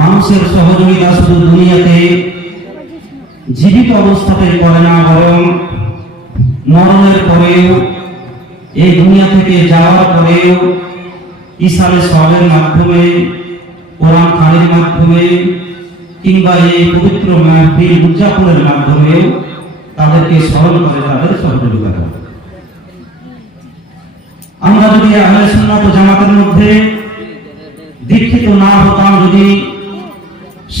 মানুষের সহযোগিতা শুধু দুনিয়াতে জীবিত অবস্থাতে করে না, বরং মরণের পরেও, এই দুনিয়া থেকে যাওয়ার পরেও ইসালে সবের মাধ্যমে, কোরআন খানের মাধ্যমে, কিংবা এই পবিত্র মাহফিল উদযাপনের মাধ্যমে তাদেরকে স্মরণ করে, তাদের সহযোগিতা করে। আমরা যদি আহলে সুন্নাত জামাতের মধ্যে দীক্ষিত না হতাম, যদি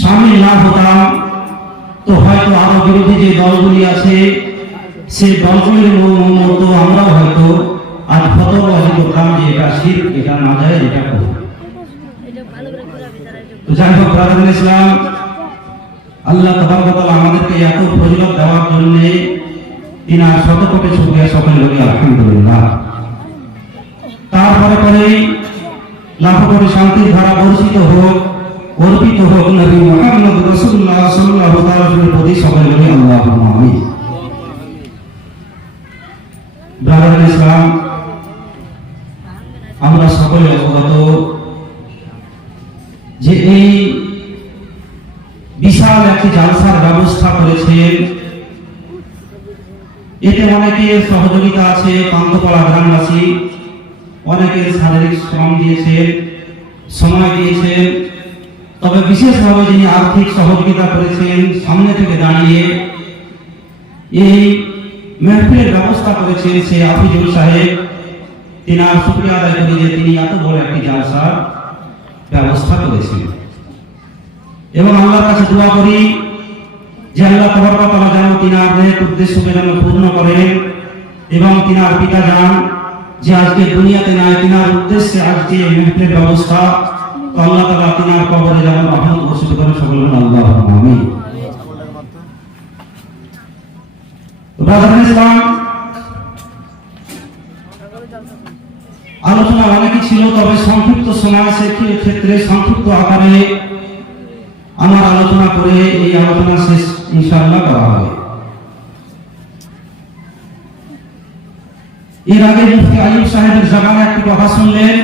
সামিল না হতাম, তো হয়তো আরও বিরোধী যে দলগুলি আছে, সেই দলগুলির মতো আমরাও হয়তো আজ ফতোয়াজি করতাম যে এটা শির, এটা না যায়, এটা করব যাই হোক ইসলাম, আল্লাহ আমাদেরকে এত ফজিলত দেওয়ার জন্য তিনার শত কোটি শুকরিয়া সকল লোকে আলহামদুলিল্লাহ। তারপরে পরে লাখ কোটি শান্তির ধারা বর্ষিত হোক অর্পিত হোক নবী মুহাম্মদ রাসূলুল্লাহ সাল্লাল্লাহু তাআলা এর প্রতি সকল ব্রাদার ইসলাম, আমরা সকলে অবগত যে এই বিশাল একটি জালসার ব্যবস্থা করেছেন। এতে অনেকের সহযোগিতা আছে কান্তপাড়া গ্রামবাসী। অনেকের শারীরিক শ্রম দিয়েছেন, সময় দিয়েছেন। তবে বিশেষভাবে যিনি আর্থিক সহযোগিতা করেছেন, সামনে থেকে দাঁড়িয়ে এই মেহফিলের ব্যবস্থা করেছেন সে আফিজুল সাহেব। তিনার শুক্রিয়া আদায় করি যে তিনি এত বড় একটি জালসার ব্যবস্থা করেছেন। এবং আল্লাহর কাছে দোয়া করি যে আল্লাহ তবরকতালা যেন তিনার দেহের উদ্দেশ্যকে যেন পূর্ণ করেন এবং তিনার পিতা যান যে আজকে দুনিয়াতে নাই, তিনার উদ্দেশ্যে আজকে মেহফিলের ব্যবস্থা আল্লাহ তালা তিনার কবরে যেন রহমত ঘোষিত করে সকল আল্লাহ ব্রাদার ইসলাম। আলোচনা অনেকই ছিল, তবে সংক্ষিপ্ত সময় ক্ষেত্রে সংক্ষিপ্ত আকারে আমার আলোচনা করে এই আলোচনা শেষ, ইনশাআল্লাহ করা হবে। এর আগে মুফতি আইয়ুব সাহেবের জামানে একটি কথা শুনলেন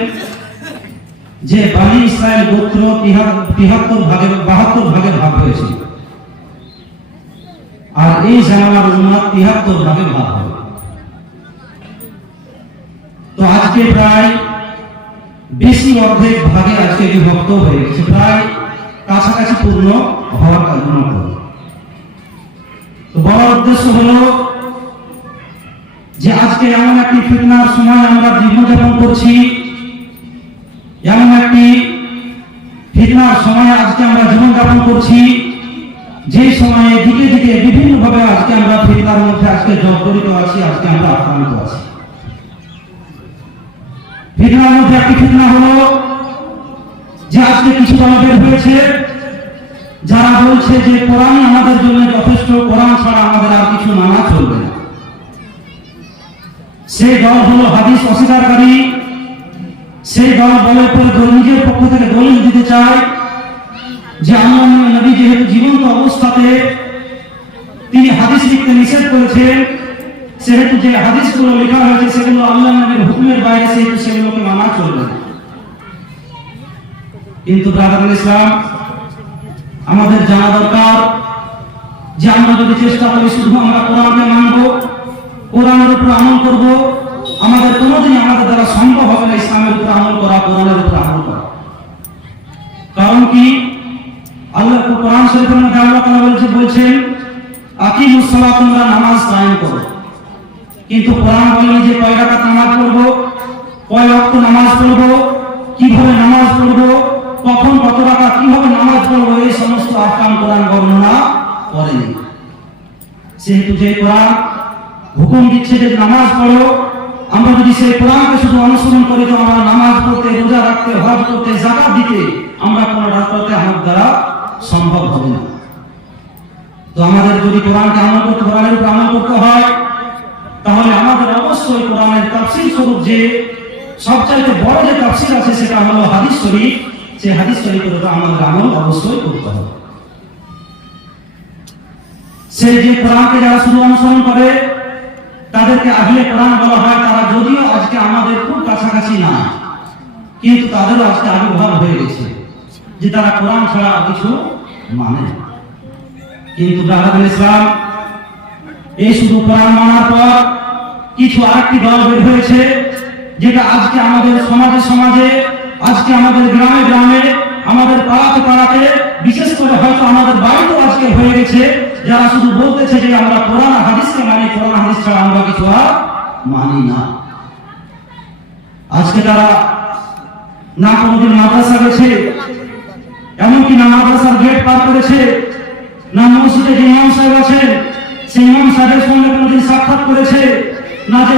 যে বানি ইসরায়েল গোত্র তিহাত্তর ভাগে বাহাত্তর ভাগে ভাগ হয়েছে। আর এই জামানার উন্মাদ তিহাত্তর ভাগে ভাগ হবে তো আজকে প্রায় বেশি অর্ধেক ভাগে আজকে বিভক্ত হয়ে গেছে। প্রায় কাছাকাছি পূর্ণ হওয়ার করবে তো বড় উদ্দেশ্য হলো যে আজকে এমন একটি ফিতনার সময় আমরা জীবনযাপন করছি এমন একটি ফিতনার সময় আজকে আমরা জীবনযাপন করছি। যে সময়ে দিকে দিকে বিভিন্ন ভাবে আজকে আমরা ফিতনার মধ্যে আজকে জর্জরিত আছি, আজকে আমরা আক্রান্ত আছি। ফিতনার মধ্যে একটি ফিতনা হলো যে আজকে কিছু বের হয়েছে, যারা বলছে যে কোরআন আমাদের জন্য যথেষ্ট, কোরআন ছাড়া আমাদের আর কিছু মানা চলবে না। সেই দল হলো হাদিস অস্বীকারী সেই দল বলে পর নিজের পক্ষ থেকে দলিল দিতে চায় যে আমার নবী যেহেতু জীবন্ত অবস্থাতে তিনি হাদিস লিখতে নিষেধ করেছেন, সেহেতু যে হাদিসগুলো লেখা হয়েছে সেগুলো আল্লাহ নবীর হুকুমের বাইরে, সেহেতু সেগুলোকে মানা চলবে কিন্তু ব্রাদার ইসলাম, আমাদের জানা দরকার যে আমরা যদি চেষ্টা করি শুধু আমরা কোরআনকে মানব, কোরআনের উপর আমল করব আমাদের কোনোদিনই আমাদের দ্বারা সম্ভব হবে না ইসলামের উপর আমল করা, কোরআনের উপর আমল করা। কারণ কি? আল্লাহ কোরআন শরীফের মধ্যে আল্লাহ তাআলা বলছে, বলছেন, আকিমুস সালাত, তোমরা নামাজ কায়েম করো। কিন্তু কোরআন বলেনি যে, কয় রাকাত নামাজ পড়ব? কয় ওয়াক্ত নামাজ পড়ব? কীভাবে নামাজ পড়ব? কখন কত টাকা কীভাবে নামাজ পড়ব? এই সমস্ত আহকাম কোরআন বর্ণনা করেনি। সেহেতু যে কোরআন হুকুম দিচ্ছে যে, নামাজ পড়ো আমরা যদি সেই কোরআনকে শুধু অনুসরণ করি, তো আমরা নামাজ পড়তে, রোজা রাখতে, হজ করতে, জাকাত দিতে, আমরা কোনো করতে আমার দ্বারা সম্ভব হবে না। তো আমাদের যদি কোরআনকে আমল করতে, কোরআনের উপর আমল করতে হয়, তাহলে আমাদের অবশ্যই কোরআনের তাফসীর স্বরূপ যে সবচাইতে বড় যে তাফসীর আছে, সেটা হলো হাদিস শরীফ। সেই হাদিস শরীফের উপর আমাদের আমল অবশ্যই করতে হবে। সেই যে কোরআনকে যারা শুধু অনুসরণ করে তাদেরকে আহলে কোরআন বলা হয়, তারা যদিও আজকে আমাদের খুব কাছাকাছি না, কিন্তু তাদেরও আজকে আবির্ভাব হয়ে গেছে যে তারা কোরআন ছাড়া কিছু মানে। কিন্তু ব্রাদার ইসলাম, এই শুধু কোরআন মানার পর কিছু আরেকটি দল বের হয়েছে, যেটা আজকে আমাদের সমাজে সমাজে, আজকে আমাদের গ্রামে গ্রামে, আমাদের পাড়াতে পাড়াতে, বিশেষ করে হয়তো আমাদের বাড়িতেও আজকে হয়ে গেছে যারা শুধু বলতেছে যে আমরা কোরআন হাদিসকে মানি, কোরআন হাদিস ছাড়া আমরা কিছু আর মানি না। আজকে তারা না কোনোদিন মাদ্রাসা গেছে, এমনকি না মাদ্রাসার গেট পার করেছে, না মসজিদে যে ইমাম সাহেব আছেন, সেই ইমাম সাহেবের সঙ্গে কোনোদিন সাক্ষাৎ করেছে, না যে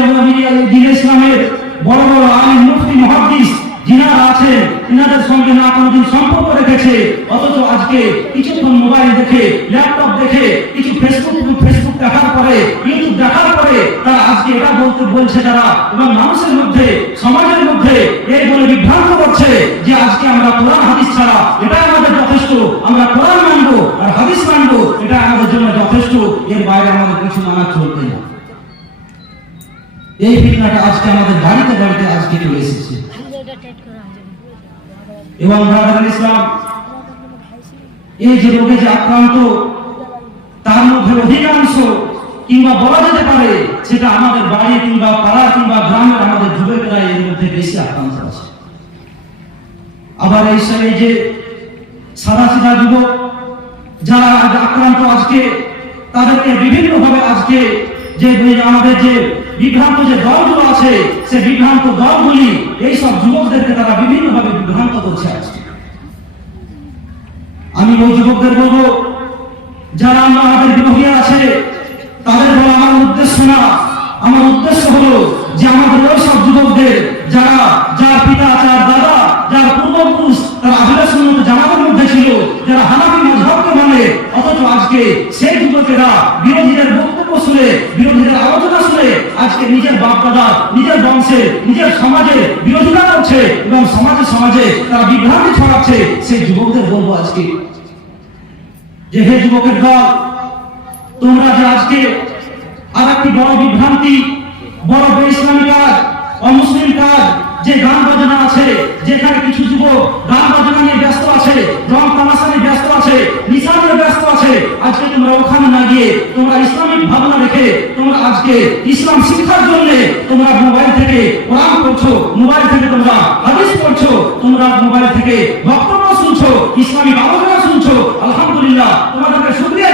দিন ইসলামের বড় বড় আলিম, মুফতি, মহাদিস যিনারা আছেন, ইনাদের সঙ্গে না কোনোদিন সম্পর্ক রেখেছে, অথচ আজকে কিছুক্ষণ মোবাইল দেখে, ল্যাপটপ দেখে, কিছু ফেসবুক ফেসবুক দেখার পরে ইউটিউব দেখার পরে তারা আজকে এটা বলতে বলছে তারা এবং মানুষের মধ্যে, সমাজের মধ্যে এই বলে বিভ্রান্ত করছে যে আজকে আমরা কোরআন, হাদিস ছাড়া এটা আমাদের যথেষ্ট। আমরা কোরআন মানবো আর হাদিস মানবো এটা আমাদের জন্য যথেষ্ট। এর বাইরে আমাদের কিছু মানা চলবে না। এই ফিটনাটা আজকে আমাদের বাড়িতে বাড়িতে আজকে চলে এসেছে। এবং ব্রাদার ইসলাম, এই যে রোগে যে আক্রান্ত, তার মধ্যে অধিকাংশ কিংবা বলা যেতে পারে সেটা আমাদের বাড়ি কিংবা পাড়া কিংবা গ্রামের আমাদের যুবকেরা এর মধ্যে বেশি আক্রান্ত আছে। আবার এই সে- যে সাদা সিধা যুবক যারা আক্রান্ত আজকে, তাদেরকে বিভিন্ন ভাবে আজকে যে আমাদের যে বিভ্রান্ত যে দলগুলো আছে, সে বিভ্রান্ত দলগুলি, এই সব যুবকদেরকে তারা বিভিন্ন ভাবে বিভ্রান্ত করছে আজকে আমি যুবকদের বলব যারা আমাদের বিরোধী আছে বাপ দাদা নিজের বংশে, নিজের সমাজে বিরোধিতা করছে এবং সমাজে সমাজে তারা বিভ্রান্তি ছড়াচ্ছে, সেই যুবকদের বলব আজকে। যে হে যুবকের দল, তোমরা যে আজকে আর একটি বড় বিভ্রান্তি, বড় বেইসলামী কাজ, অমুসলিম কাজ যে গান বাজনা আছে, যেখানে কিছু যুবক গান বাজনা নিয়ে ব্যস্ত আছে, রং তামাশা নিয়ে ব্যস্ত আছে, নিশা নিয়ে ব্যস্ত আছে, আজকে তোমরা ওখানে না গিয়ে তোমরা ইসলামিক ভাবনা রেখে তোমরা আজকে ইসলাম শিক্ষার জন্য তোমরা মোবাইল থেকে কোরআন পড়ছো, মোবাইল থেকে তোমরা হাদিস পড়ছো, তোমরা মোবাইল থেকে বক্তব্য শুনছো, ইসলামিক আলোচনা শুনছো, আলহামদুলিল্লাহ, তোমাদেরকে শুকরিয়া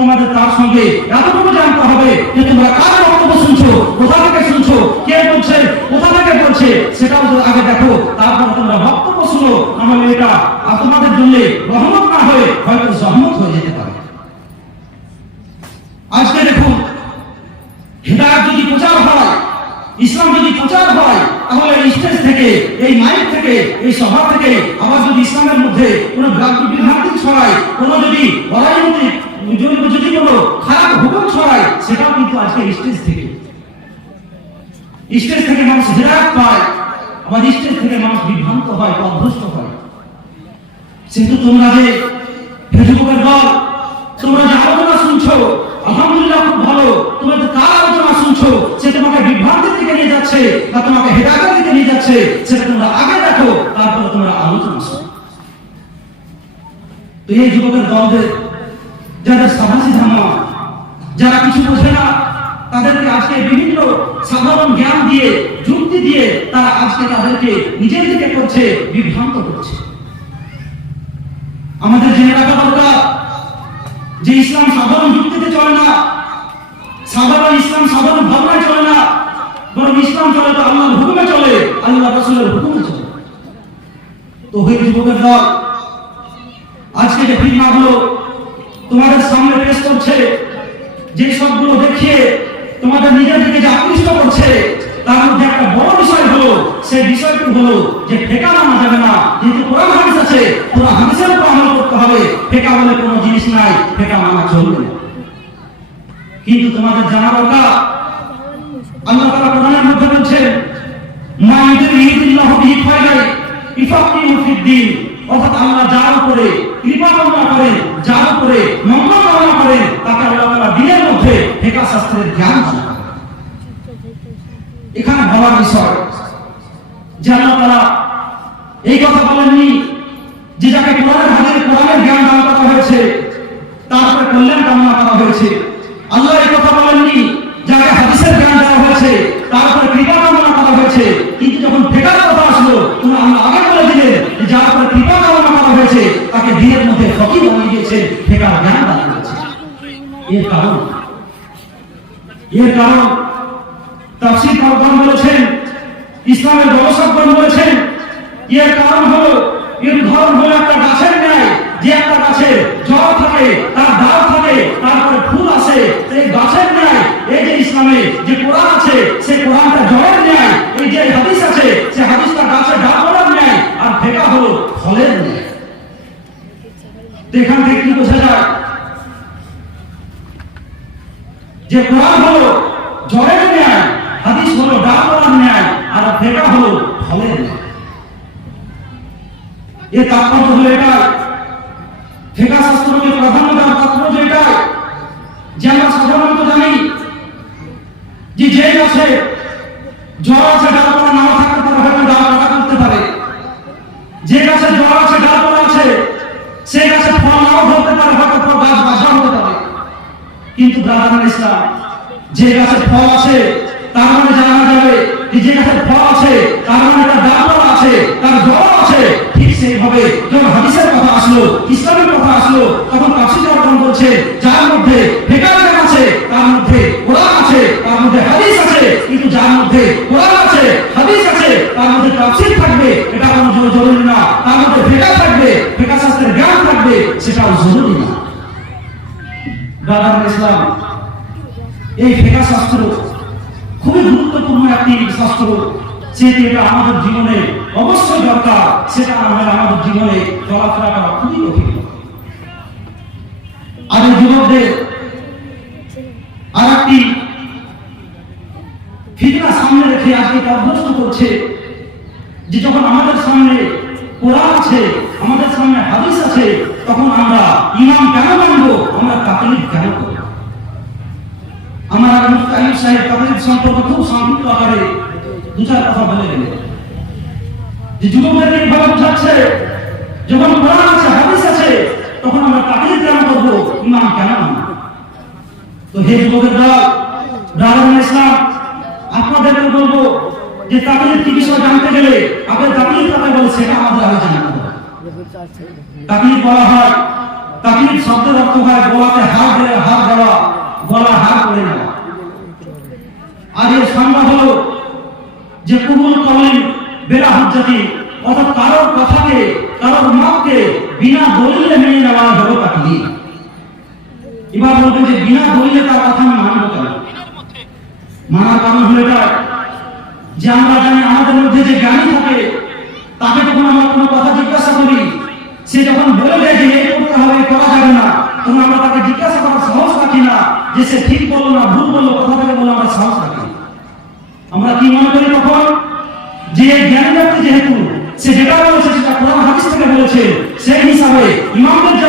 তোমাদের তার সঙ্গে এতটুকু জানতে হবে যে তোমরা কার বক্তব্য শুনছো, কোথা থেকে শুনছো, কে বলছে, কোথা থেকে বলছে, সেটাও তো আগে দেখো, তারপর তোমরা বক্তব্য শুনো আমাদের এটা আর তোমাদের জন্য রহমত না হয়ে হয়তো সহমত হয়ে যেতে পারে। আজকে দেখুন, হৃদায়ত যদি প্রচার হয়, ইসলাম যদি প্রচার হয়, তাহলে এই স্টেজ থেকে, এই মাইক থেকে, এই সভা থেকে, আবার যদি ইসলামের মধ্যে কোনো ভ্রান্তি বিভ্রান্তি ছড়ায়, কোনো যদি অরাজনৈতিক যদি কোনো খারাপ হুকুম ছড়ায়, সেটাও কিন্তু আজকে স্টেজ থেকে। স্টেজ থেকে মানুষ হৃদায়ত পায়, আবার স্টেজ থেকে মানুষ বিভ্রান্ত হয়, অভ্যস্ত হয়। সেহেতু তোমরা যে ফেসবুকের দল, তোমরা যে আলোচনা শুনছো, আলহামদুলিল্লাহ খুব ভালো। তোমরা যে কার আলোচনা শুনছো, সে তোমাকে বিভ্রান্তির দিকে নিয়ে যাচ্ছে, বা তোমাকে হেদায়তের দিকে নিয়ে যাচ্ছে, সেটা তোমরা আগে দেখো, তারপরে তোমরা আলোচনা শোনো। তো এই যুবকের দলদের যাদের সাহসী ধামা যারা কিছু বোঝে না, তাদেরকে আজকে বিভিন্ন সাধারণ জ্ঞান দিয়ে, যুক্তি দিয়ে তারা আজকে তাদেরকে নিজের দিকে করছে, বিভ্রান্ত করছে। আমাদের জেনে রাখা দরকার যে ইসলাম সাধারণ যুক্তিতে চলে না, সাধারণ ইসলাম সাধারণ ভাবনায় চলে না, বরং ইসলাম চলে তো আল্লাহর হুকুমে চলে আল্লাহ রাসূলের হুকুমে চলে। তো হে যুবকের দল, আজকে যে ফিল্মাগুলো তোমাদের সামনে পেশ করছে, যে সবগুলো দেখিয়ে তোমাদের নিজের দিকে যে আকৃষ্ট করছে, তার মধ্যে একটা বড় বিষয় হলো, সেই বিষয়টি হলো যে ফেকা মানা যাবে না। যেহেতু কোরআন হাদিস আছে কোরআন হাদিসের উপর আমল করতে হবে। ফেকা বলে কোনো জিনিস নাই, ফেকা মানা চলবে না। কিন্তু তোমাদের জানা দরকার, আল্লাহ তাআলা কোরআনের মধ্যে বলছেন, মা ইউরিদুল্লাহু বিহি খায়রান ইফাকিহু ফিদ্দিন অর্থাৎ আল্লাহ যার উপরে কৃপা কামনা করেন, যার উপরে মঙ্গল কামনা করেন তাকে আল্লাহ তাআলা দিনের মধ্যে ফিকহ শাস্ত্রের জ্ঞান এখানে ভাবার বিষয়, যে আল্লাহ তাআলা এই কথা বলেননি যে যাকে কোরআনের হাদিস কোরআনের জ্ঞান দান করা হয়েছে, তারপরে কল্যাণ কামনা করা হয়েছে। আল্লাহ এই কথা বলেননি যাকে হাদিসের জ্ঞান দেওয়া হয়েছে, তারপরে কৃপা কামনা করা হয়েছে। কিন্তু যখন ফেকার কথা আসলো তখন আল্লাহ আগে বলে দিলেন যার উপরে হয়েছে তাকে দিনের মধ্যে ফকির বানিয়ে দিয়েছে ফেকার জ্ঞান দান করেছে এর কারণ এর কারণ তাফসীর কারণ বলেছেন, ইসলামের বলেছেন, এর কারণ হলো এর হলো একটা গাছের ন্যায়। যে একটা গাছে জল থাকে, তার ডাল থাকে, তারপরে ফুল আসে এই গাছের ন্যায়। এই যে ইসলামে যে কোরআন আছে, সেই কোরআনটা জলের ন্যায়। এই যে হাদিস আছে হাদিসটা গাছের ডাল ন্যায়, আর ফেকা হলো ফলের ন্যায়। এখান থেকে কি বোঝা যায়? যে কোরআন হলো জলের ন্যায়, হাদিস হলো ডাকওয়ালার ন্যায়, আর ফেকা হলো ফলের ন্যায়। এর তাৎপর্য হলো এটাই। ফেকা শাস্ত্রকে প্রাধান্য দেওয়ার তাৎপর্য এটাই। যে আমরা সাধারণত জানি যে যে গাছে জল আছে কিন্তু ব্রাদার ইসলাম। যে গাছের ফল আছে, তার মানে জানা যাবে যে গাছের ফল আছে, তার মানে তার ডাল আছে, তার জল আছে। ঠিক সেইভাবে যখন হাদিসের কথা আসলো, ইসলামের কথা আসলো, তখন তাফসীর অর্জন করছে, যার মধ্যে ফেকার আছে, তার মধ্যে কোরআন আছে, তার মধ্যে হাদিস আছে, কিন্তু যার মধ্যে কোরআন আছে, হাদিস আছে, তার মধ্যে তাফসীর থাকবে, এটা কোনো জরুরি- না। তার মধ্যে ফেকা থাকবে ফেকা শাস্ত্রের জ্ঞান থাকবে, সেটাও জরুরি না। ইসলাম, এই ফেকা শাস্ত্র খুবই গুরুত্বপূর্ণ একটি শাস্ত্র সেটি এটা আমাদের জীবনে অবশ্যই দরকার, সেটা আমাদের আমাদের জীবনে চলাফেরা করা খুবই কঠিন। আর এই যুবকদের আর একটি ফিতনা সামনে রেখে আজকে অভ্যস্ত করছে যে যখন আমাদের সামনে কোরআন আছে, আমাদের সামনে হাদিস আছে তখন আমরা ইমাম কেন মানবো? আমরা তাকলিদ কেন করব? আমার মুফতি সাহেব তাকলিদ সম্পর্কে খুব সংক্ষিপ্ত আকারে দু চার কথা বলে গেলেন। যে যুবকদেরকে এইভাবে বোঝাচ্ছে যখন কোরআন আছে, হাদিস আছে, তখন আমরা তাকলিদ কেন করব? ইমাম কেন মানবো? তো হে যুবকের দল ব্রাহ্মণ ইসলাম, আপনাদেরকে বলব যে তাকলিদ কি বিষয় জানতে গেলে আপনার তাকলিদ কাকে বলে সেটা আমাদের আগে তাকলিদ বলা হয়। তাকলিদ শব্দের অর্থ হয় গলাতে হাত দিলে হাত দেওয়া, গলা হাত করে নেওয়া। আর এর সংজ্ঞা হলো যে কুমুল কলিন বেলা হুজ্জাতি অর্থাৎ কারোর কথাকে, কারোর মতকে বিনা দলিলে মেনে নেওয়া হলো তাকলিদ এবার বলবেন যে বিনা দলিলে তার কথা আমি মানব কেন? মানার কারণ হলো এটা যে আমরা জানি আমাদের মধ্যে যে জ্ঞানী থাকে তাকে যখন আমরা কোনো কথা জিজ্ঞাসা করি, সে যখন বলে দেয় যে করতে হবে করা যাবে না, তখন আমরা তাকে জিজ্ঞাসা করার সাহস রাখি না যে সে ঠিক বলল না ভুল বলল, কথা থেকে বলে আমরা সাহস রাখি। আমরা কি মনে করি তখন যে জ্ঞান যেহেতু, সে যেটা বলেছে সেটা কোরআন হাদিস থেকে বলেছে, সেই হিসাবে ইমামদের যে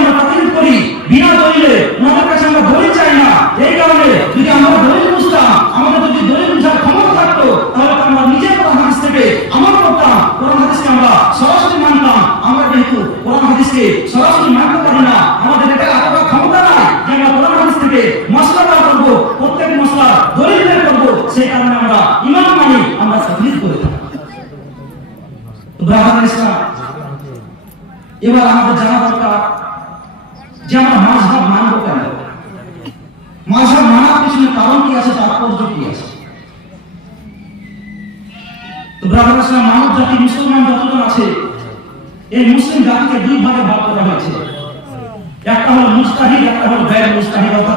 হলো মুস্তাহিদ একটা হলো গায়ের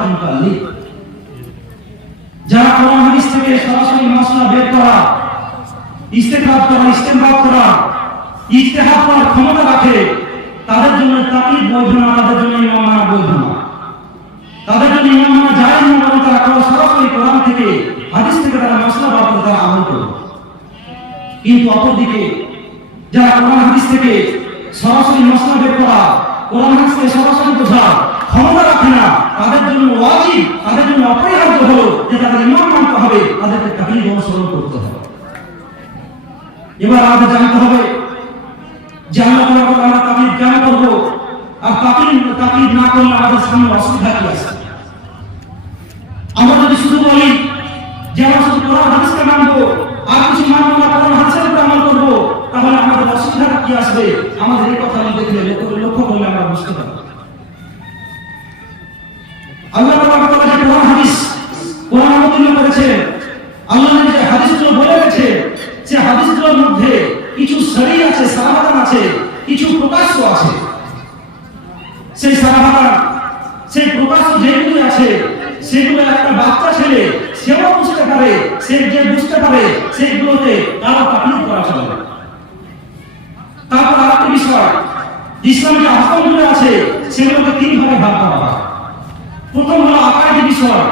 মুকাল্লিদ যারা কোরআন হাদিস থেকে সরাসরি মশলা মশলা বের করা কোরআন হাদিস থেকে সরাসরি বোঝা ক্ষমতা রাখে না। তাদের জন্য ওয়াজিব, তাদের জন্য অপরিহার্য হলো যে তাদের ইমাম মানতে হবে, তাদেরকে তাকলিদ অনুসরণ করতে হবে। এবার আমাদের জানতে হবে যে আমরা কোনো আমরা তাকলিদ কেন করব? তাকিদ না করলে আমাদের সামনে অসুবিধা কি আছে? আমরা যদি শুধু বলি যে আমরা শুধু কোরআন হাদিসকে মানবো, আর কিছু মানবো না, কোরআন হাদিসের উপর আমল করব, তাহলে আমাদের অসুবিধা কি আসবে? আমাদের এই কথা আমি দেখলে লক্ষ্য লক্ষ্য করলে আমরা বুঝতে পারব আল্লাহ তাআলা যে কোরআন হাদিস কোরআন অবতীর্ণ করেছেন আল্লাহ যে হাদিসগুলো বলে গেছে সে হাদিসগুলোর মধ্যে কিছু সরি আছে সারাহাতান আছে কিছু প্রকাশ্য আছে সেই সারাহাতান সেই প্রকাশ্য যেগুলি আছে সেগুলো একটা বাচ্চা ছেলে সেও বুঝতে পারে সে যে বুঝতে পারে সেইগুলোতে তারা তাকলিফ করা চলে তারপর আরেকটি বিষয় ইসলাম যে আহকামগুলো আছে সেগুলোকে তিন ভাগে ভাগ করা হয় প্রথম হলো আকারের বিষয়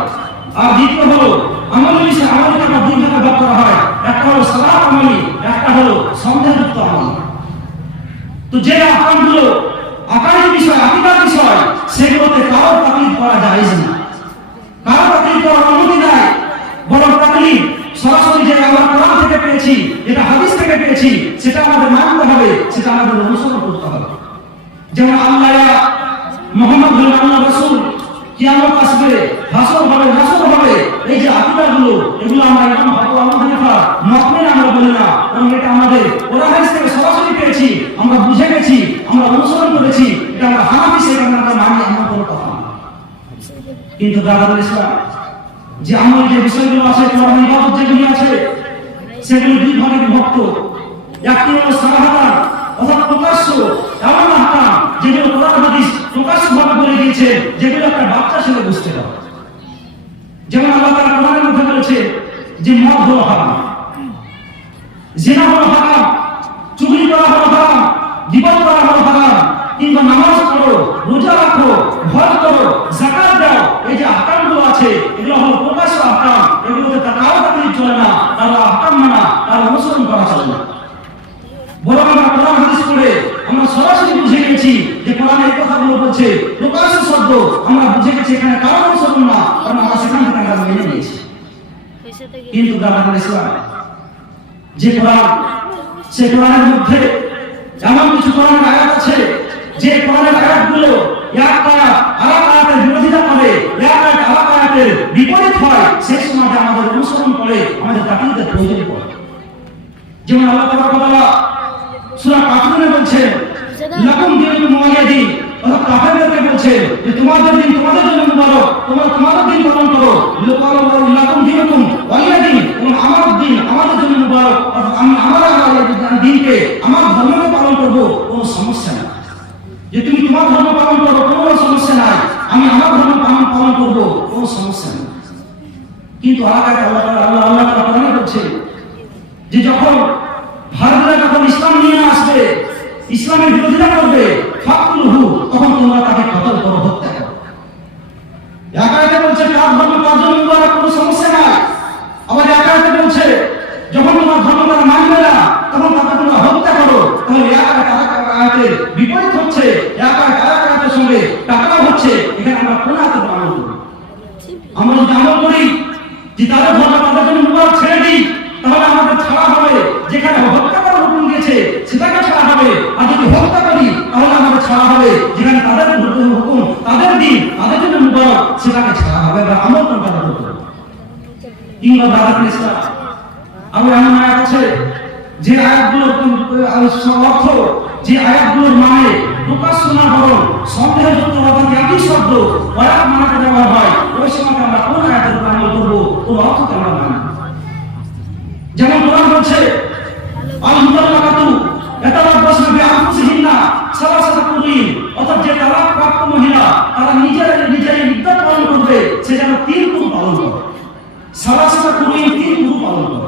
আর দ্বিতীয় হলো আমলের বিষয় আমলকে আবার দুই ভাগে ভাগ করা হয় একটা হলো সালাহ আমলি একটা হলো সন্দেহযুক্ত আমল তো যে আকামগুলো আকারের বিষয়, আকিদার বিষয়, সেগুলোতে কারও তাকলিফ করা যায় না। কারও তাকলিফ করার অনুমতি নাই। বরং তাকলিফ সরাসরি যে আমরা কোরআন থেকে পেয়েছি, যেটা হাদিস থেকে পেয়েছি, সেটা আমাদের মানতে হবে, সেটা আমাদের অনুসরণ করতে হবে। যেমন আল্লাহ মোহাম্মদ রাসূল কিয়ামত আসবে হাসর হবে নাসর হবে। এই যে আকীদাগুলো, এগুলো আমরা ইমাম আবু আবু হানিফা মতমেন আমরা বলি না এবং এটা আমাদের ওরা হাদিস থেকে সরাসরি পেয়েছি, আমরা বুঝে গেছি, আমরা অনুসরণ করেছি, এটা আমরা হানাফি সেখানে আমরা মানি, এমন কোনো কথা কিন্তু দাদা ইসলাম, যে আমল যে বিষয়গুলো আছে, কোরআন ইবাদত যেগুলি আছে, সেগুলি দুই ভাগে বিভক্ত। একটি হলো সারাহাতান অর্থাৎ প্রকাশ্য, এমন আহকাম, যেগুলো কোরআন হাদিস প্রকাশ্য ভাবে বলে দিয়েছে, যেগুলো আপনার বাচ্চা ছেলে বুঝতে পারে। যেমন আল্লাহ তারা কোরআনের মধ্যে বলেছে যে, মদ হলো হারাম, জিনা হলো হারাম, চুরি করা হলো হারাম, বিপদ করা হলো হারাম, কিংবা নামাজ পড়ো, রোজা রাখো হজ করো যাকাত দাও এই যে আহকামগুলো আছে এগুলো হলো প্রকাশ্য আহকাম এগুলোতে তাকাও তাকলিফ চলে না তার আহকাম মানা তার অনুসরণ করা চলে না বরং আমরা কোরআন হাদিস পড়ে আমরা সরাসরি বুঝে গেছি যে কোরআন এই কথাগুলো বলছে প্রকাশ্য শব্দ আমরা বুঝে গেছি এখানে কারণ অনুসরণ না কারণ আমরা সেখান থেকে আমরা মেনে নিয়েছি। কিন্তু দাদা ইসলাম যে কোরআন সে কোরআনের মধ্যে এমন কিছু কোরআনের আয়াত আছে যে কোরআনের আয়াতগুলো এক আয়াত আরেক আয়াতের বিরোধিতা করে এক আয়াত আরেক আয়াতের বিপরীত হয় সেই সময় আমাদের অনুসরণ করে আমাদের তাকিদের প্রয়োজন পড়ে। যেমন আল্লাহ তাআলা সূরা কাফিরুনে বলছেন লাকুম দিনুকুম ওয়ালিয়াদিন অর্থাৎ কাফেরদেরকে বলছে যে, তোমাদের দিন, তোমাদের জন্য মুবারক। তোমরা তোমাদের দিন পালন করো। লোকাল লাকুম দিনুকুম ওয়ালিয়াদিন এবং আমার দিন, আমাদের জন্য মুবারক। আমি, আমার আমার দিনকে আমার ধর্মকে পালন করব। কোনো সমস্যা নেই। যে, তুমি তোমার ধর্ম পালন করো, কোনো সমস্যা নাই। আমি আমার ধর্ম পালন পালন করব। কোনো সমস্যা নেই। কিন্তু আলাদা আল্লাহ আল্লাহ আল্লাহ কোরআনে বলছে যে, যখন ভারতীয়রা যখন ইসলাম নিয়ে আসবে ইসলামের বিরোধিতা করবে ফাকুলহু তখন তোমরা তাকে কতল করো, হত্যা করো। বলছে, কার ধর্ম, কার কোনো সমস্যা নাই? আবার একাইতে বলছে, যখন তোমার ধর্ম তারা মানবে না, তখন তাকে তোমরা হত্যা করো। তাহলে একাই আয়াতের বিপরীত হচ্ছে সঙ্গে টাকাও হচ্ছে, এখানে আমরা কোন আয়াতের আমল করি আমরা যদি আমল করি যে তাদের ধর্ম তাদের জন্য মুবারক ছেড়ে দিই তাহলে আমাদের ছাড়া হবে যেখানে হত্যা করার হুকুম দিয়েছে সেটাকে ছাড়া হবে আর যদি হত্যা করি তাহলে আমাদের ছাড়া হবে। যেখানে তাদের হুকুম, তাদের দিন, তাদের জন্য মুবারক, সেটাকে ছাড়া হবে বা আমল করতে হবে। কিংবা দাদা আবার এমন আয়াত আছে, যে অর্থ, যে আয়াতগুলোর মানে সন্দেহযুক্ত একই শব্দ, কয়েক মানাতে ব্যবহার হয়। ওই সময় আমরা কোন আয়াতের উপর আমল করব মানি যেমন কোরআন বলছে আল অর্থাৎ যে তারা প্রাপ্ত মহিলা তারা নিজেরা নিজেরাই ইদ্যত পালন করবে, সে যেন তিন গুণ পালন করে সালাসাতা কুরুইন তিন কুরু পালন করে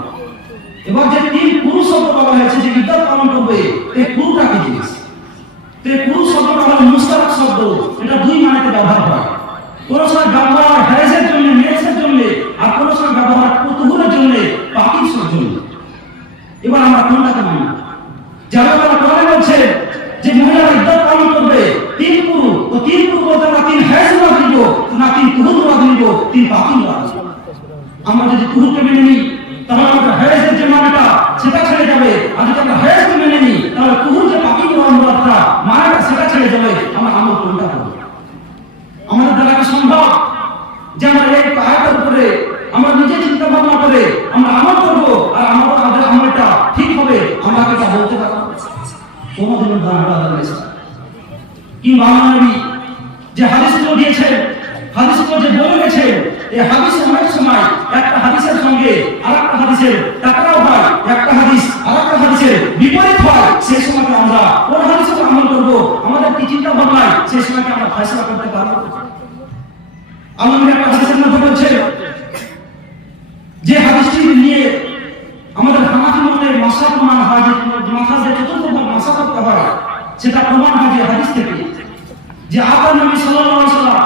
এবার যে তিন পুরুষ শব্দ বলা হয়েছে যে ইদ্যত পালন করবে এই পুরুটা কি জিনিস তো এই পুরুষ শব্দটা হলো মুস্তারাক শব্দ এটা দুই মানেতে ব্যবহার হয় কোন সময় ব্যবহার হ্যারেসের জন্য মেয়েসের জন্য আর কোন সময় ব্যবহার কৌতূহলের জন্য পাখির জন্য এবার আমরা কোনটাকে মানি যারা তারা কোরআনে বলছে যে মহিলারা ইদ্যত পালন করবে তিন পুরু ও তিন পুরু বলতে না তিন হ্যারেস বাদ নিব না তিন কুহুর বাদ নিব তিন পাখি বাদ আমরা যদি কুহুরকে মেনে নিই তাহলে আমাদের হ্যারেসের যে মানেটা সেটা ছেড়ে যাবে আর যদি আমরা হ্যারেসকে মেনে নিই তাহলে কুহুর যে পাখি বাদটা মানেটা সেটা ছেড়ে যাবে আমরা আমল কোনটা করব রয়েছে কিংবা আমার নবী যে হাদিসগুলো দিয়েছেন হাদিসগুলো যে গেছে এই হাদিস অনেক সময় একটা হাদিসের সঙ্গে আরেকটা হাদিসের টাকরাও হয়, একটা হাদিস আরেকটা হাদিসের বিপরীত হয়। সেই সময়কে আমরা কোন হাদিসের আমল করব? আমাদের কি চিন্তা ভাবনায় আমরা ফয়সলা করতে পারব আল্লাহ একটা হাদিসের মধ্যে বলছে, যে হাদিসটি নিয়ে আমাদের প্রমাণ হয় যে মাথা যে চতুর্থ ভাগ মাসা করতে হয় সেটা প্রমাণ হয় যে হাদিস থেকে যে আকার নবী সাল্লাল্লাহু আলাইহি সাল্লাম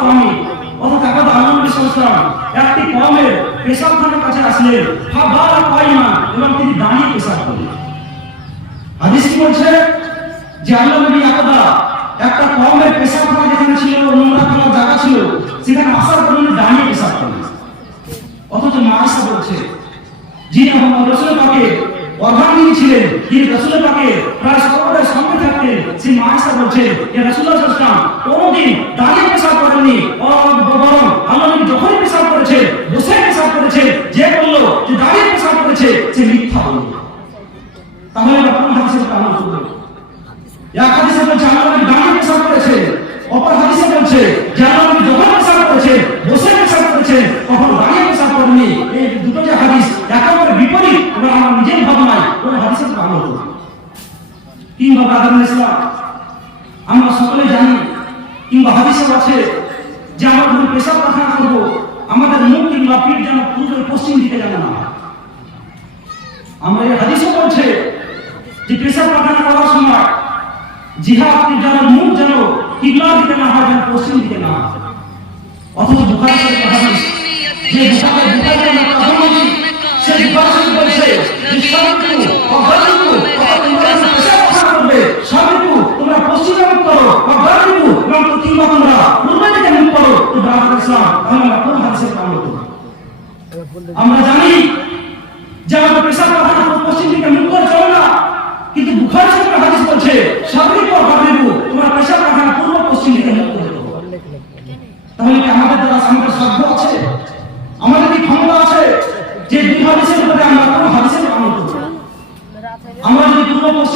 কওমি অর্থাৎ আকাদ আল্লাহ নবী সাল্লাল্লাহু একটি কওমের পেশাবখানার কাছে আসলেন ফাবালা কাইমা এবং তিনি দাঁড়িয়ে পেশাব করলেন হাদিস কি বলছে যে আল্লাহ নবী আকাদা একটা কওমের পেশাবখানা যেখানে ছিল নোংরা ফেলার জায়গা ছিল সেখানে আসার পিঠ পশ্চিম দিকে যেন না। আমরা হাদিসও বলছে যে পেশাব পায়খানা করার সময় জিহাদ যেন মুখ যেন কিবলার দিকে না হয়, যেন পশ্চিম দিকে না অথচ হাদিস যে তোমরা করো করো। আমরা কোন হাদিসের কাম করব আমরা জানি যে আমাদের পায়খানা পশ্চিম দিকে মুখ চলে না, কিন্তু বুখারী শরীফের হাদিস বলছে অগালিকু তোমরা পেশাব পায়খানা পূর্ব পশ্চিম দিকে মুখ করে তাহলে কি আমাদের দ্বারা আছে? আমাদের কি ক্ষমতা আছে যে দুই হাদিসের উপরে আমরা কোনো হাদিসের আমরা যদি পূর্ব পশ্চিম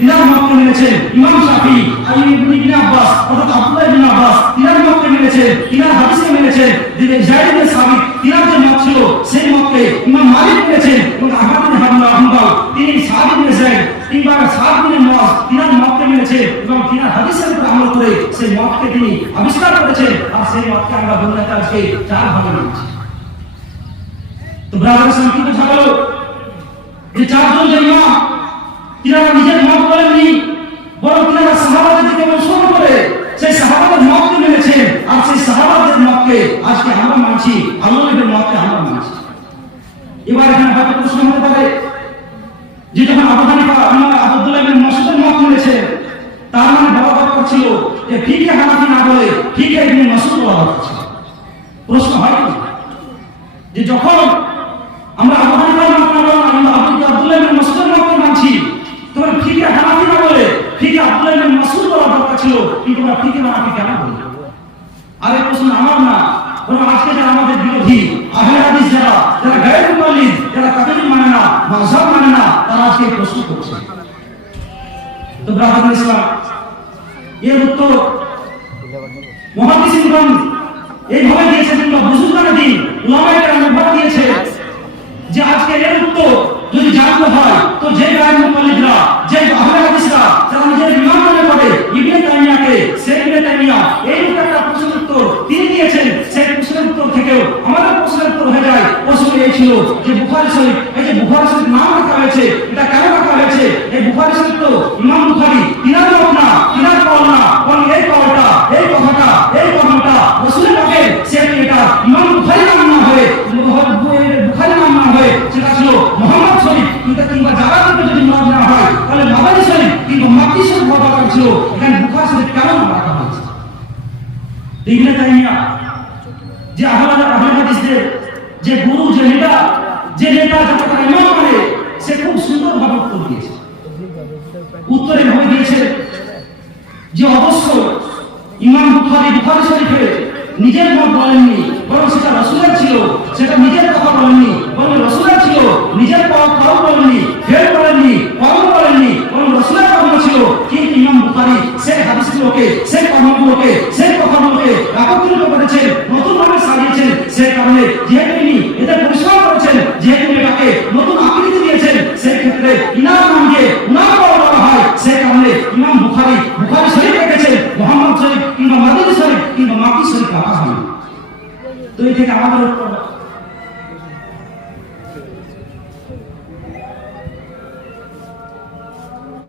তিনার মতকে মেনেছেন ইমাম মত সেই মতকে এবং আহমদ ইবনে করে সেই মতকে তিনি আবিষ্কার করেছেন। আর সেই মতকে আমরা বলতে আজকে তো ব্রাদার সাহেব চারজন নিজের মত মানছি নবীর মতকে আমরা মানছি। এবার এখানে হয়তো প্রশ্ন হতে পারে, যে যখন আবু হানিফা আমরা আব্দুল্লাহ মত মেনেছে তার মানে বলা দরকার ছিল যে ফিকে হানাফি না বলে ফিকে ইবনে মাসউদ বলা দরকার ছিল। প্রশ্ন হয় যে যখন আমরা আবু হানিফার মত না বললাম, আমরা আবু আব্দুল্লাহ মতকে মানছি তোমার ফিকে হানাফি না বলে ফিকে আব্দুল্লাহ মাসউদ বলা দরকার ছিল, কিন্তু তোমরা ফিকে হানাফি কেন বললে আর প্রশ্ন আমার না করছে। তো ব্রাহ্মণ ইসলাম, এর উত্তর জীবন এইভাবে দিয়েছে কিংবা বুজুর্গানা দিন, উলামায়েরা নির্ভর দিয়েছে যে আজকে এর উত্তর যদি জানতে হয়, তো যে গায়ের মুতালিদরা যে আহলে হাদিসরা, যারা নিজের ইমাম মনে করে, ইবনে তাইমিয়াকে সে ইবনে তাইমিয়া এই রূপ একটা প্রশ্নের উত্তর তিনি দিয়েছেন সেই প্রশ্নের উত্তর থেকেও আমাদের নাম না তিনার সেটা ছিল মোহাম্মদ শরীফ। কিন্তু কিংবা থেকে যদি নাম না হয়, তাহলে মাদানী শরীফ কিংবা মাক্কি শরীফ হওয়া দরকার ছিল। এখানে কেন রাখা হয়েছে? যে আহলে আহলে হাদিসদের যে গুরু, যে নেতা যে নেতা যাকে ইমাম মানে সে খুব সুন্দরভাবে উত্তর দিয়েছে। উত্তরে ভাবে দিয়েছে যে অবশ্য ইমাম বুখারী বুখারী শরীফে নিজের মত বলেননি, বরং সেটা রসুলের ছিল, সেটা নিজের কথা বলেননি, বরং রসুলের ছিল, নিজের কম বলেননি ফের বলেননি কম বলেননি বরং রসুলের কর্ম ছিল। কিন্তু ইমাম বুখারী সেই হাদিসগুলোকে, সেই কর্মগুলোকে সেই কথাগুলোকে একত্রিত নতুন ভাবে সাজিয়েছেন, সেই কারণে যেহেতু এদের পরিষ্কার করেছেন, যেহেতু এটাকে নতুন আকৃতি দিয়েছেন, সেই ক্ষেত্রে ইনার নাম দিয়ে উনার বলা হয়। সেই কারণে ইমাম বুখারি বুখারি শরীফ রেখেছেন, মোহাম্মদ শরীফ কিংবা মাদুদ শরীফ কিংবা মাকি শরীফ রাখা হয় তো এই থেকে আমাদের